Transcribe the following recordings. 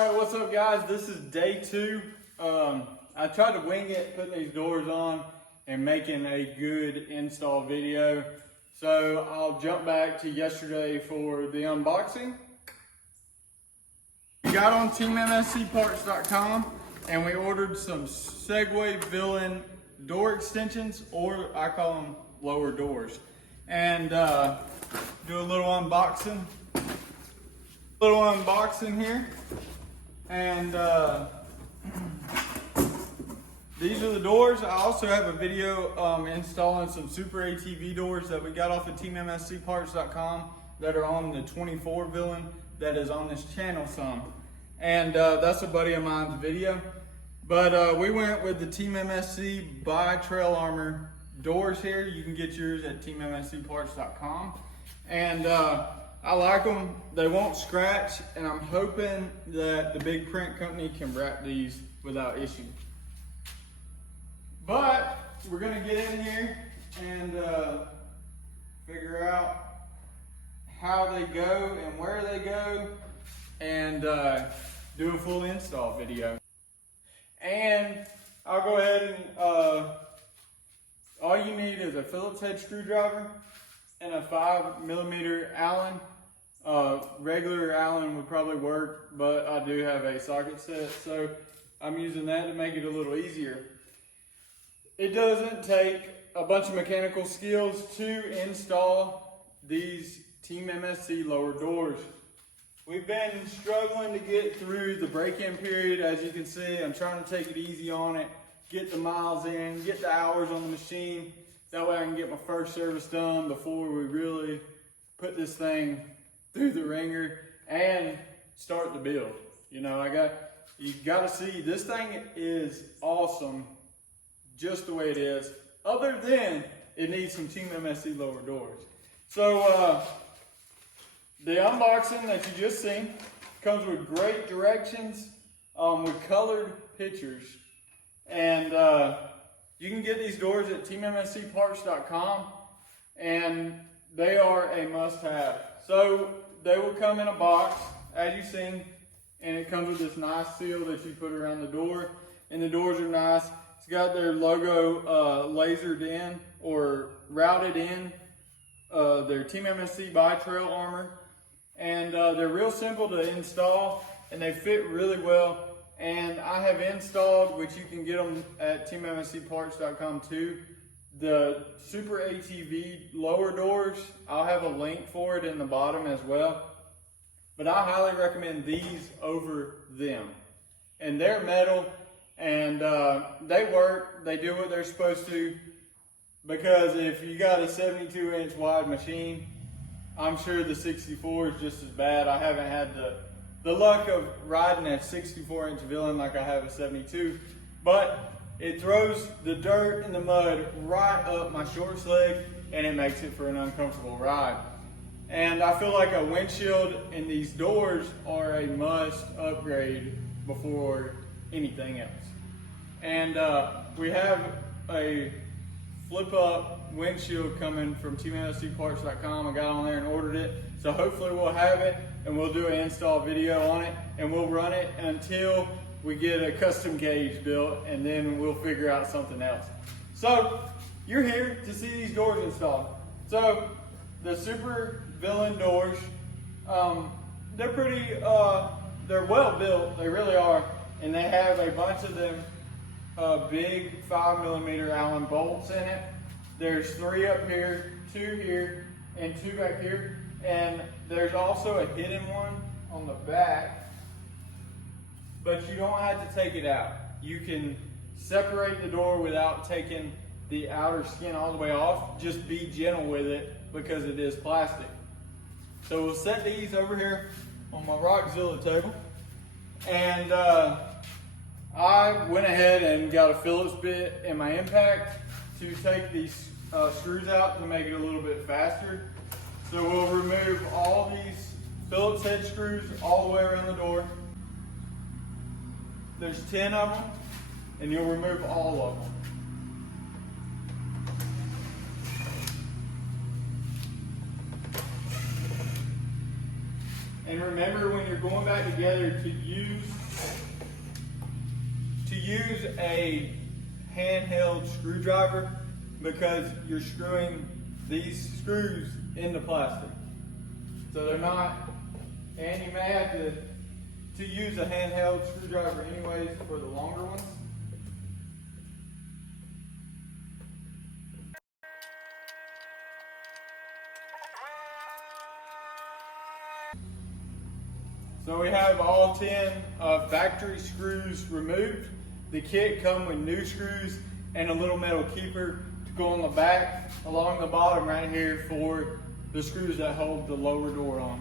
Alright, what's up guys? This is day 2. I tried to wing it, putting these doors on and making a good install video. So I'll jump back to yesterday for the unboxing. We got on teammscparts.com and we ordered some Segway Villain door extensions, or I call them lower doors. And do a little unboxing. Here. And these are the doors. I also have a video installing some super ATV doors that we got off of teammscparts.com that are on the 24 Villain that is on this channel some. And that's a buddy of mine's video. But we went with the Team MSC by Trail Armor doors here. You can get yours at teammscparts.com. And I like them. They won't scratch, and I'm hoping that the big print company can wrap these without issue. But we're gonna get in here and figure out how they go and where they go, and do a full install video. And I'll go ahead and all you need is a Phillips head screwdriver and a 5mm Allen. Regular Allen would probably work, but I do have a socket set, so I'm using that to make it a little easier. It doesn't take a bunch of mechanical skills to install these Team MSC lower doors. We've been struggling to get through the break-in period. As you can see, I'm trying to take it easy on it, get the miles in, get the hours on the machine. That way I can get my first service done before we really put this thing through the ringer and start the build. You know, you gotta see, this thing is awesome just the way it is, other than it needs some Team MSC lower doors. So the unboxing that you just seen comes with great directions with colored pictures. And you can get these doors at teammscparts.com, and they are a must-have. So they will come in a box, as you've seen, and it comes with this nice seal that you put around the door. And the doors are nice. It's got their logo lasered in or routed in. They're Team MSC by Trail Armor. And they're real simple to install, and they fit really well. And I have installed, which you can get them at teammscparts.com too, the Super ATV lower doors. I'll have a link for it in the bottom as well. But I highly recommend these over them. And they're metal, and they work. They do what they're supposed to. Because if you got a 72-inch wide machine, I'm sure the 64 is just as bad. I haven't had the luck of riding a 64-inch Villain like I have a 72, but it throws the dirt and the mud right up my shorts leg, and it makes it for an uncomfortable ride. And I feel like a windshield and these doors are a must upgrade before anything else. And we have a flip-up windshield coming from teammscparts.com. I got on there and ordered it, so hopefully we'll have it, and we'll do an install video on it, and we'll run it until we get a custom gauge built, and then we'll figure out something else. So you're here to see these doors installed. So the Super Villain doors, they're pretty, they're well built, they really are, and they have a bunch of them big 5mm Allen bolts in it. There's 3 up here, 2 here, and 2 back here. And there's also a hidden one on the back, but you don't have to take it out. You can separate the door without taking the outer skin all the way off. Just be gentle with it because it is plastic. So we'll set these over here on my Rockzilla table. And I went ahead and got a Phillips bit in my impact to take these screws out to make it a little bit faster. So we'll remove all these Phillips head screws all the way around the door. There's 10 of them, and you'll remove all of them. And remember, when you're going back together to use a handheld screwdriver, because you're screwing these screws into plastic. So they're not, and you may have to use a handheld screwdriver anyways for the longer ones. So we have all 10 factory screws removed. The kit comes with new screws and a little metal keeper to go on the back along the bottom right here for the screws that hold the lower door on.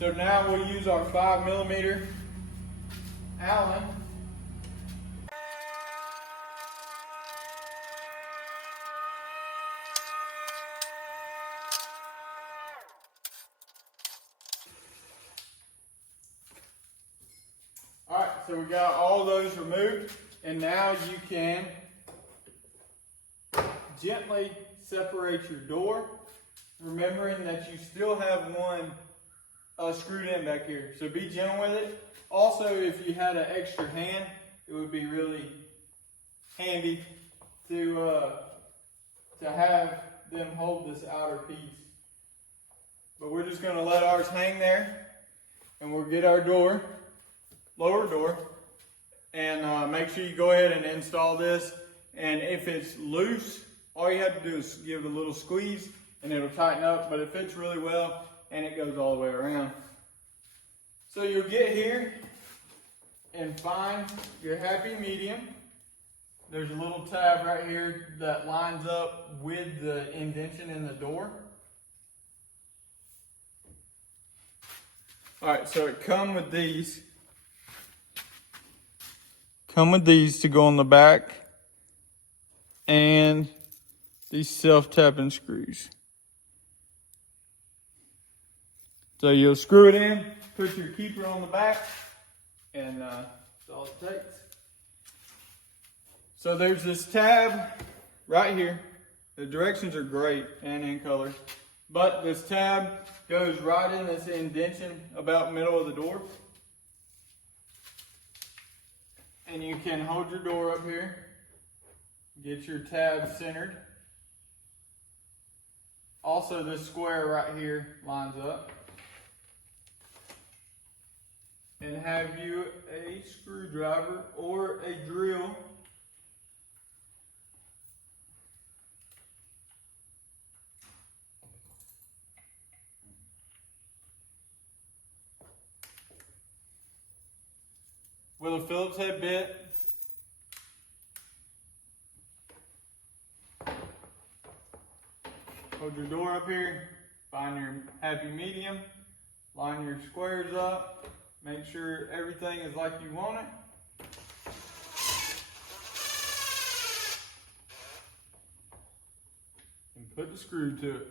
So now we'll use our 5mm Allen. Alright, so we got all those removed, and now you can gently separate your door, remembering that you still have one screwed in back here. So be gentle with it. Also, if you had an extra hand, it would be really handy to have them hold this outer piece. But we're just going to let ours hang there, and we'll get our door, lower door, and make sure you go ahead and install this. And if it's loose, all you have to do is give it a little squeeze and it'll tighten up, but it fits really well and it goes all the way around. So you'll get here and find your happy medium. There's a little tab right here that lines up with the indentation in the door. Alright, so it comes with these. Come with these to go on the back, and these self-tapping screws. So you'll screw it in, put your keeper on the back, and that's all it takes. So there's this tab right here. The directions are great and in color, but this tab goes right in this indentation about middle of the door. And you can hold your door up here, get your tab centered. Also, this square right here lines up. And have you a screwdriver or a drill with a Phillips head bit. Hold your door up here, find your happy medium, line your squares up, make sure everything is like you want it. And put the screw to it.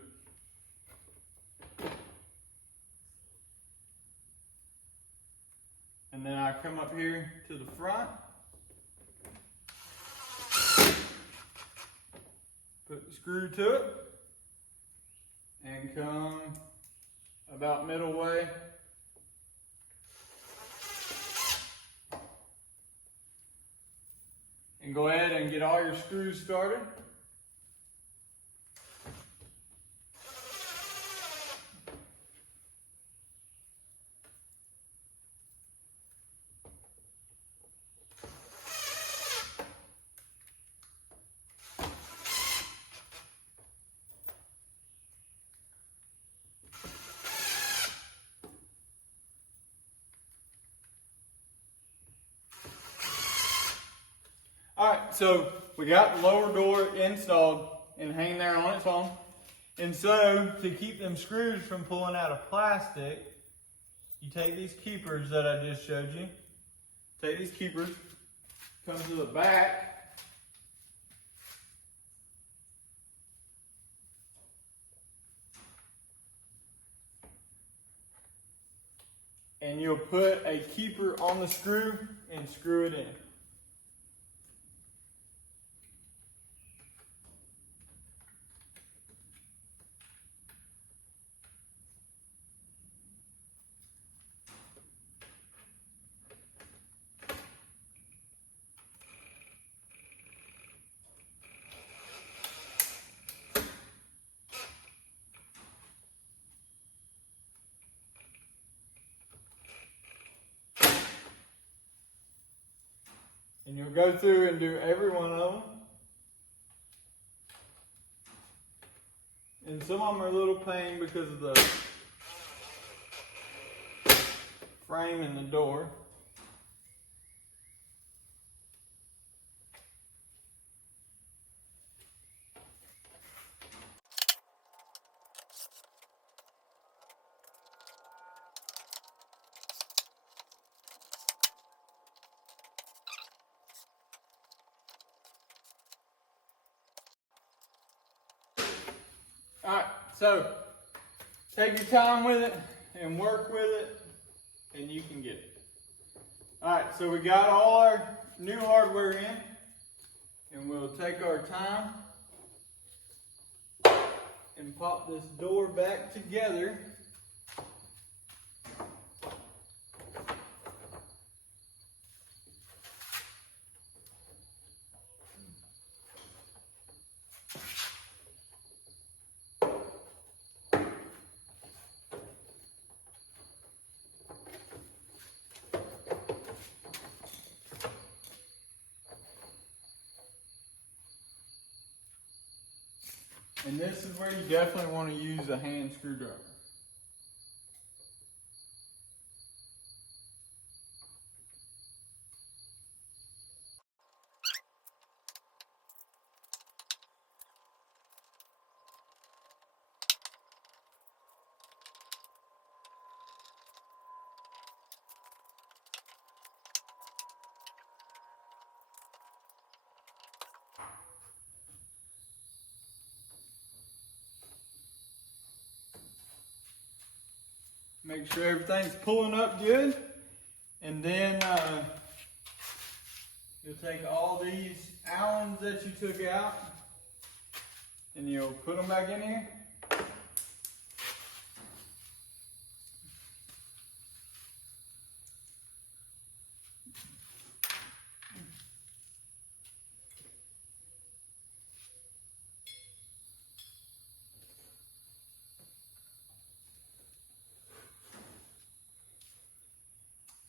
And then I come up here to the front, put the screw to it, and come about middle way. And go ahead and get all your screws started. Alright, so we got the lower door installed and hanging there on its own. And so, to keep them screws from pulling out of plastic, you take these keepers that I just showed you, take these keepers, come to the back, and you'll put a keeper on the screw and screw it in. And you'll go through and do every one of them. And some of them are a little pain because of the frame in the door. Alright, so take your time with it and work with it, and you can get it. Alright, so we got all our new hardware in, and we'll take our time and pop this door back together. And this is where you definitely want to use a hand screwdriver. Make sure everything's pulling up good. And then you'll take all these Allens that you took out and you'll put them back in here.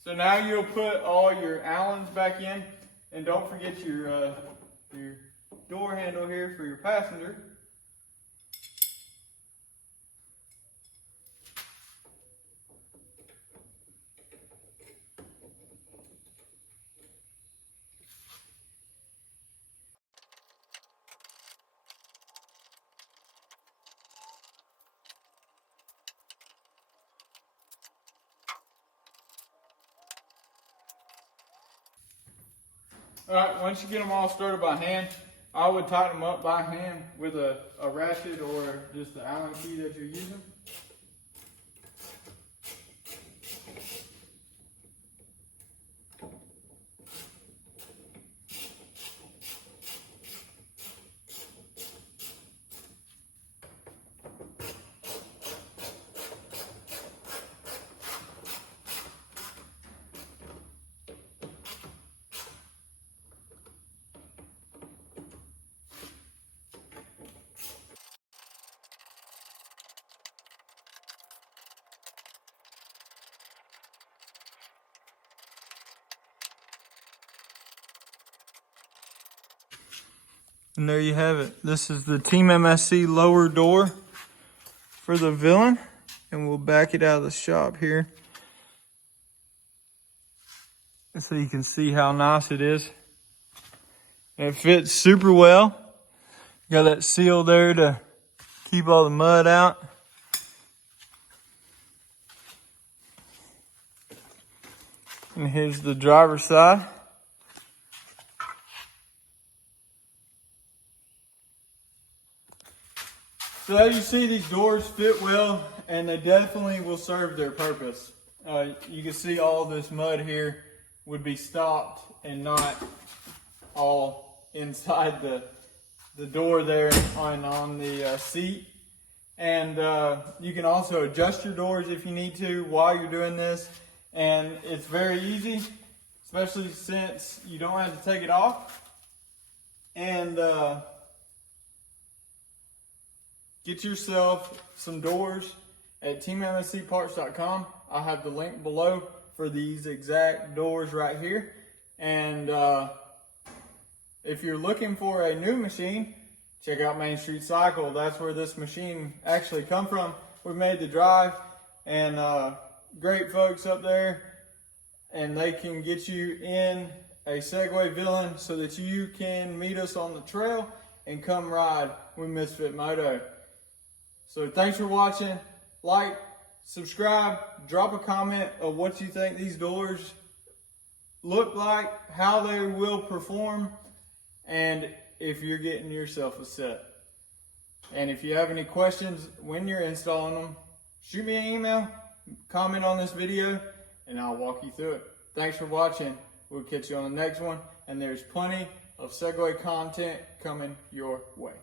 So now you'll put all your Allens back in, and don't forget your door handle here for your passenger. Alright, once you get them all started by hand, I would tighten them up by hand with a ratchet or just the Allen key that you're using. And there you have it. This is the Team MSC lower door for the Villain. And we'll back it out of the shop here, so you can see how nice it is. And it fits super well. Got that seal there to keep all the mud out. And here's the driver's side. So as you see, these doors fit well, and they definitely will serve their purpose. You can see all this mud here would be stopped and not all inside the door there on the seat. And you can also adjust your doors if you need to while you're doing this. And it's very easy, especially since you don't have to take it off. And get yourself some doors at teammscparts.com. I'll have the link below for these exact doors right here. And if you're looking for a new machine, check out Main Street Cycle. That's where this machine actually come from. We made the drive, and great folks up there, and they can get you in a Segway Villain so that you can meet us on the trail and come ride with Misfit Moto. So thanks for watching. Like, subscribe, drop a comment of what you think these doors look like, how they will perform, and if you're getting yourself a set. And if you have any questions when you're installing them, shoot me an email, comment on this video, and I'll walk you through it. Thanks for watching. We'll catch you on the next one, and there's plenty of Segway content coming your way.